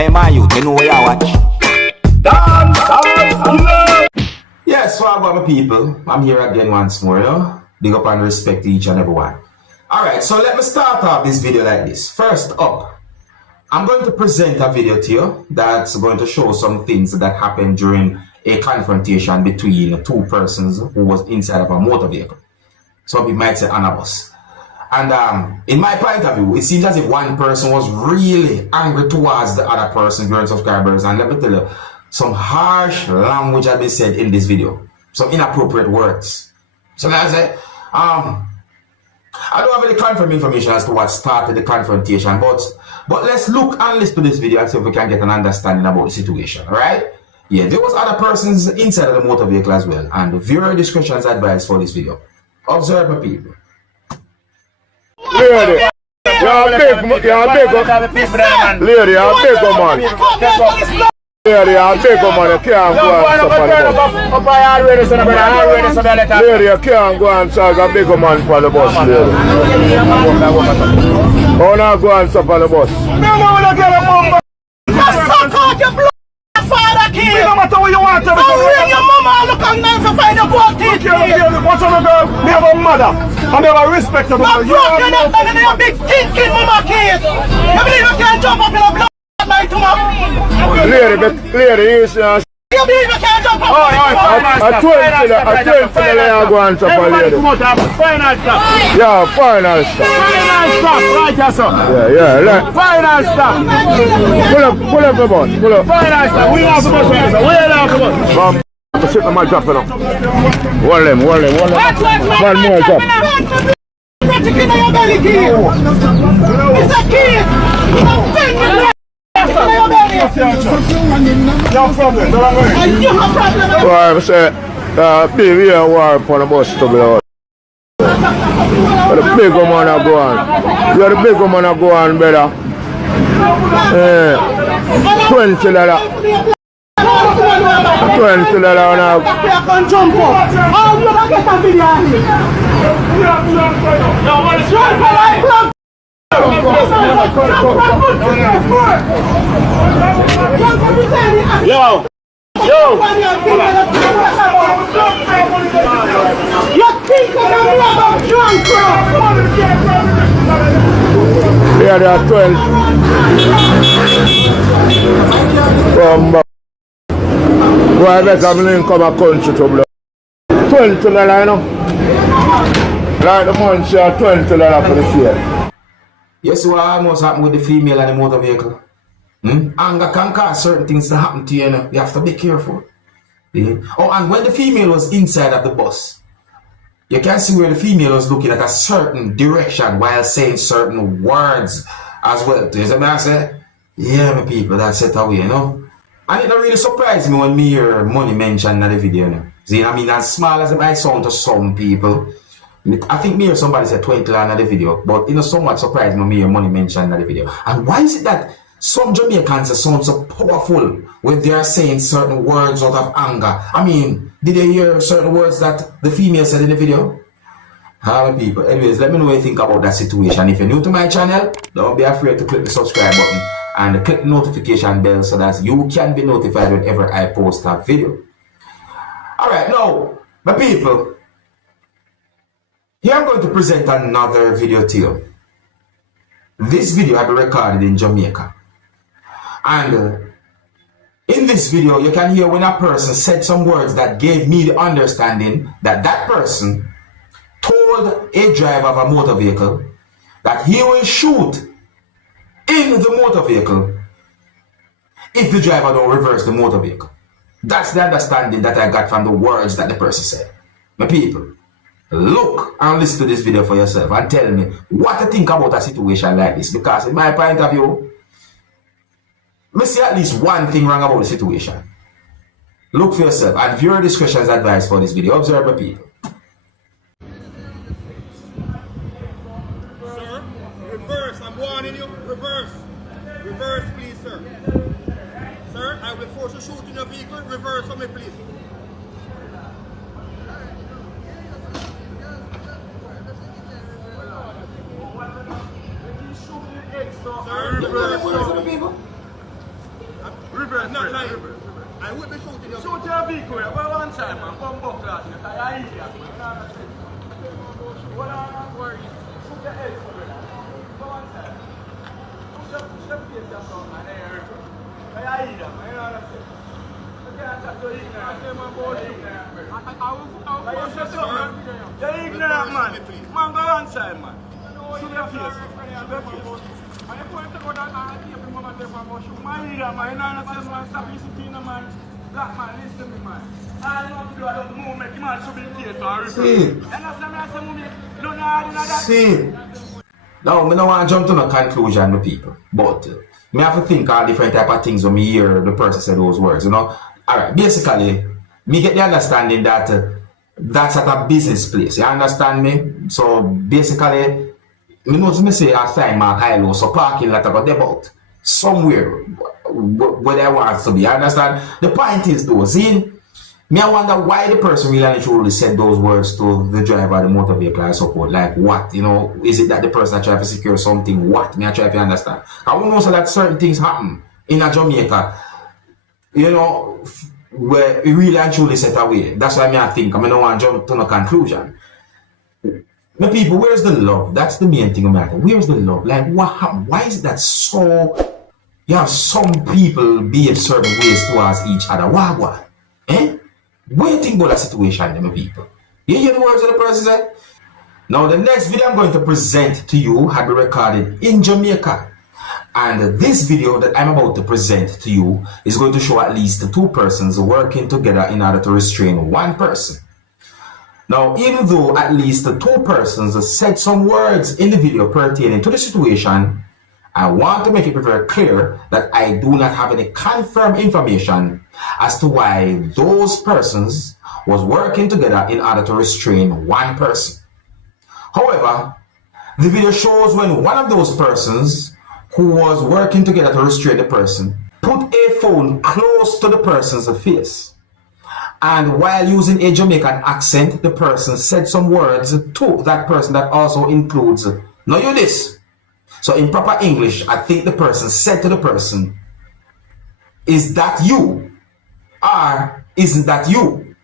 Hey man, you know where you watch. Dancehall. Yes, so about my people. I'm here again once more, you know. Big up and respect to each and every one. Alright, so let me start off this video like this. First up, I'm going to present a video to you that's going to show some things that happened during a confrontation between two persons who was inside of a motor vehicle. Some people might say on a bus. And in my point of view, it seems as if one person was really angry towards the other person during subscribers. And let me tell you, some harsh language has been said in this video. Some inappropriate words. So like I say, I don't have any confirmed information as to what started the confrontation, but let's look and listen to this video and see if we can get an understanding about the situation, alright? Yeah, there was other persons inside of the motor vehicle as well, and viewer discretion is advised for this video. Observe my people. Lady, you're big, man. Lady, you're big, man. Lady, you're big, man. You can't go and suffer the bus. Lady, you can't go and suffer a big man for the bus, lady. Oh, now go and suffer the bus. No matter what you want to do. Ring your mama, look and nice to find a gold teeth. What's on the girl? Me have a mother. I never respect her. I'm broken up and you're a big thinking mama kid. You believe you can't jump up in a blood like tomorrow? Lady, you see, you believe you can't jump up? I told you I go and suffer, lady. Final stop. Yeah, final stop. Final stop, right, yes, sir. Yeah. Final stop. Pull up the bus, pull up. Final stop. We off the bus, sir. We off the bus. I'm sitting my drop now. One more drop. It's a kid. No problem. Well, I say, baby, I war upon the bus to be out. The big woman are going. You're the big woman are going, brother. $20. $20 now. I can jump up. Oh, you don't get a video here. No, what is your Yo! Yeah, they are 12. Why better me come a country to blood? $20, you know? Like the man say $20 for the sale. Yes, what almost happened with the female and the motor vehicle. Anger can cause certain things to happen to you, you know. You have to be careful. Yeah. Oh, and when the female was inside of the bus, you can see where the female was looking at a certain direction while saying certain words as well. You see what I say? Yeah, my people, that's it away, you know. And it don't really surprise me when me hear money mentioned in the video, you know. See, I mean, as small as it might sound to some people, I think me or somebody said $20 in the video, but you know, somewhat surprised me when me hear money mentioned in the video. And why is it that some Jamaicans sound so powerful when they are saying certain words out of anger? I mean, did they hear certain words that the female said in the video? Hello people. Anyways, let me know what you think about that situation. If you're new to my channel, don't be afraid to click the subscribe button and click the notification bell so that you can be notified whenever I post a video. Alright, now, my people, here I'm going to present another video to you. This video I recorded in Jamaica. And in this video, you can hear when a person said some words that gave me the understanding that that person told a driver of a motor vehicle that he will shoot in the motor vehicle if the driver don't reverse the motor vehicle. That's the understanding that I got from the words that the person said. My people, look and listen to this video for yourself and tell me what you think about a situation like this, because in my point of view, I see at least one thing wrong about the situation. Look for yourself and viewer discretion is advised for this video. Observe my people. Sir, reverse. I'm warning you. Reverse. Reverse, please, sir. Sir, I will force you to shoot in your vehicle. Reverse for me, please. Sir, reverse. reverse. Not like I will be shooting your Shoot your vehicle, go one side, man. Come back, class. You're idiot, man. What are worry? Shoot your head, brother. Go one side. Push your face down, man. There you go. You're idiot, man. You know what I'm saying? You can't talk to ignorant. You're ignorant, man. Man, go one side, man. Shoot your face. Shoot your face. Man, idiot, man. You know what I'm saying, man? Stop listening to man. Black man, listen to me, man. All you have to do is just move, make the man should be clear to reverse. You understand me? I say move, don't know how to do that. See, now I don't want to jump to no conclusion with people, but me have to think all different type of things when me hear the person say those words, you know. Alright, basically, me get the understanding that that's at a business place, you understand me? So basically, me notice me say a sign mark high low, so parking lot I got about somewhere where I want to be, you understand? The point is though, see, me I wonder why the person really and truly said those words to the driver, the motor vehicle and so forth. Like what, you know, is it that the person trying to secure something? What? Me I try to understand. I want to know so that certain things happen in a Jamaica, you know, where it really and truly set away. That's why I think I don't want to jump to no conclusion. My people, where's the love? That's the main thing about it. Where's the love? Like what happened? Why is it that so you have some people behave certain ways towards each other? What? Eh? What do you think about that situation, my people? You hear the words of the person say? Now, the next video I'm going to present to you had been recorded in Jamaica. And this video that I'm about to present to you is going to show at least two persons working together in order to restrain one person. Now, even though at least two persons said some words in the video pertaining to the situation, I want to make it very clear that I do not have any confirmed information as to why those persons was working together in order to restrain one person. However, the video shows when one of those persons who was working together to restrain the person put a phone close to the person's face. And while using a Jamaican accent, the person said some words to that person that also includes, "Now you this." So in proper English, I think the person said to the person, "Is that you? Or isn't that you?"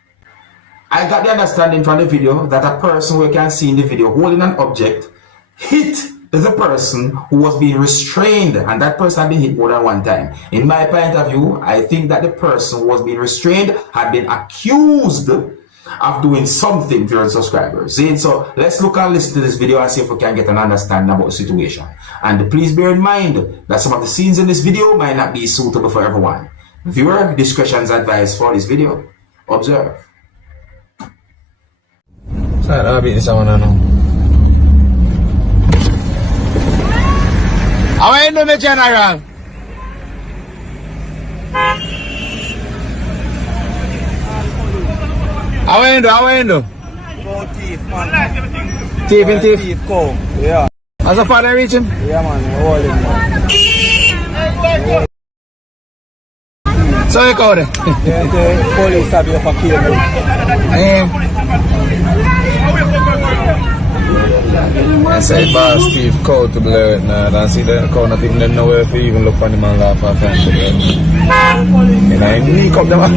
I got the understanding from the video that a person we can see in the video holding an object hit the person who was being restrained, and that person had been hit more than one time. In my point of view, I think that the person who was being restrained had been accused of doing something to your subscribers. See? So let's look and listen to this video and see if we can get an understanding about the situation. And please bear in mind that some of the scenes in this video might not be suitable for everyone. Viewer discretion is advised for this video. Observe. How are you doing, General? How are you doing? Thief, man. Thief and thief. Thief, go. Yeah. How's the father reaching? Yeah, man. Hold him, man. So you go there? Yeah, the police have you up a cable. I said, boss, Steve Coat to blur it now. And see the corner, people don't know where to even look on him and laugh at him. And I sneak up the man.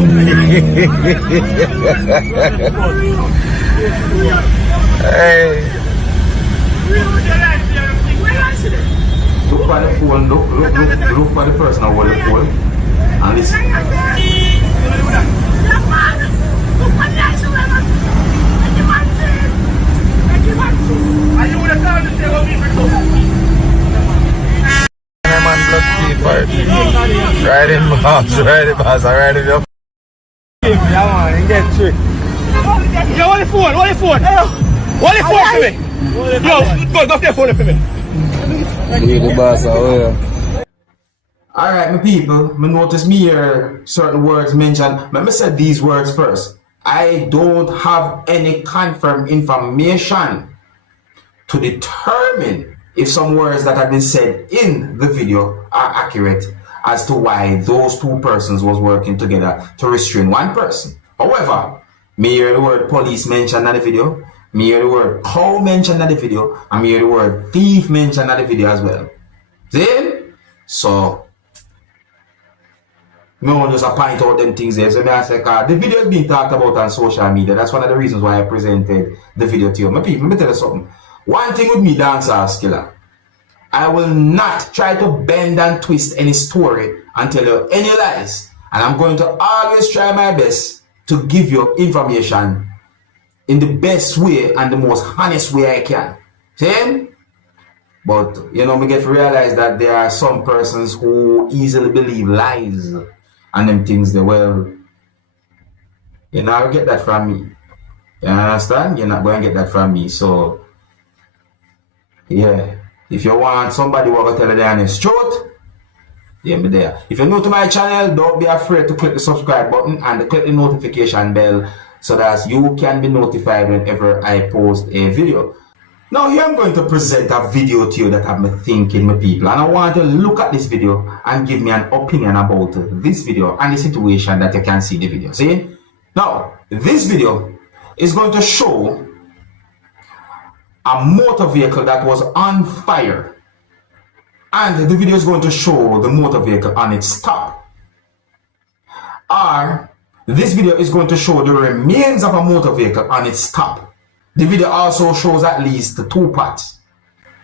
Hey. Look for the phone, look for the person who hold the phone and listen. Man, blood Steve first. Ride him, boss, I ride him up. Yeah, man, get tricked. Yo, hold the phone, hold the phone. Hold the phone for me. Yo, go take the phone for me. Leave the boss away. Alright, my people, me notice me hear certain words mentioned. Let me say these words first. I don't have any confirmed information to determine if some words that have been said in the video are accurate as to why those two persons was working together to restrain one person. However, me hear the word police mentioned in the video, me hear the word cow mentioned in the video, and me hear the word thief mentioned in the video as well. See? So, Me want just point out them things there. So me I say, the video is being talked about on social media. That's one of the reasons why I presented the video to you. My people, let me tell you something. One thing with me, Dancehall Skilla, I will not try to bend and twist any story and tell you any lies. And I'm going to always try my best to give you information in the best way and the most honest way I can. See? But, you know, we get to realize that there are some persons who easily believe lies and them things. They will, you're not going to get that from me. You understand? You're not going to get that from me. So, yeah. If you want somebody who will tell you the honest truth, yeah, be there. If you're new to my channel, don't be afraid to click the subscribe button and click the notification bell so that you can be notified whenever I post a video. Now here I'm going to present a video to you that I've been thinking, my people, and I want you to look at this video and give me an opinion about this video and the situation that you can see the video. See? Now, this video is going to show a motor vehicle that was on fire, and the video is going to show the motor vehicle on its stop. Or this video is going to show the remains of a motor vehicle on its stop. The video also shows at least 2 parts.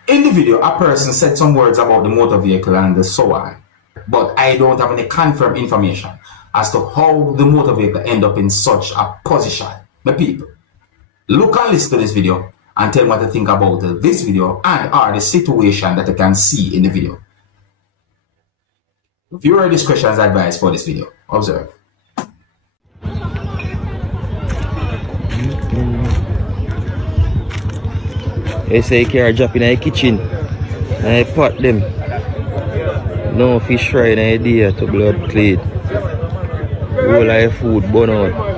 In the video, a person said some words about the motor vehicle and so on, but I don't have any confirmed information as to how the motor vehicle ended up in such a position. My people, look and listen to this video and tell me what you think about this video and or the situation that you can see in the video. Viewer discretion's advice for this video. Observe. They say you can't drop in the kitchen and I pot them. No fish fry in idea to blood clean. Whole life food burn out.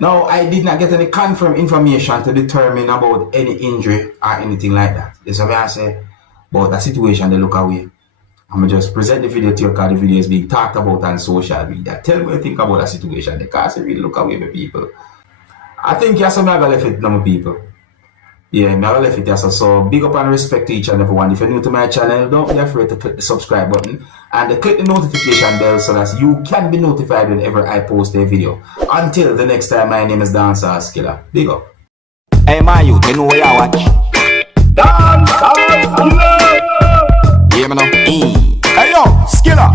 Now, I did not get any confirmed information to determine about any injury or anything like that. That's what I say. But the situation, they look away. I'm going to just present the video to you because the video is being talked about on social media. Tell me what you think about the situation because it really look away, my people. I think yes, I'm going to left it now, my people. Yeah, I'm going to left it yes. So big up and respect to each and everyone. If you're new to my channel, don't be afraid to click the subscribe button and click the notification bell so that you can be notified whenever I post a video. Until the next time, my name is Dancehall Skilla. Big up. Hey, my youth, you know where you watch? Dancehall Skilla! Yeah, man. Hey, yo, Skilla!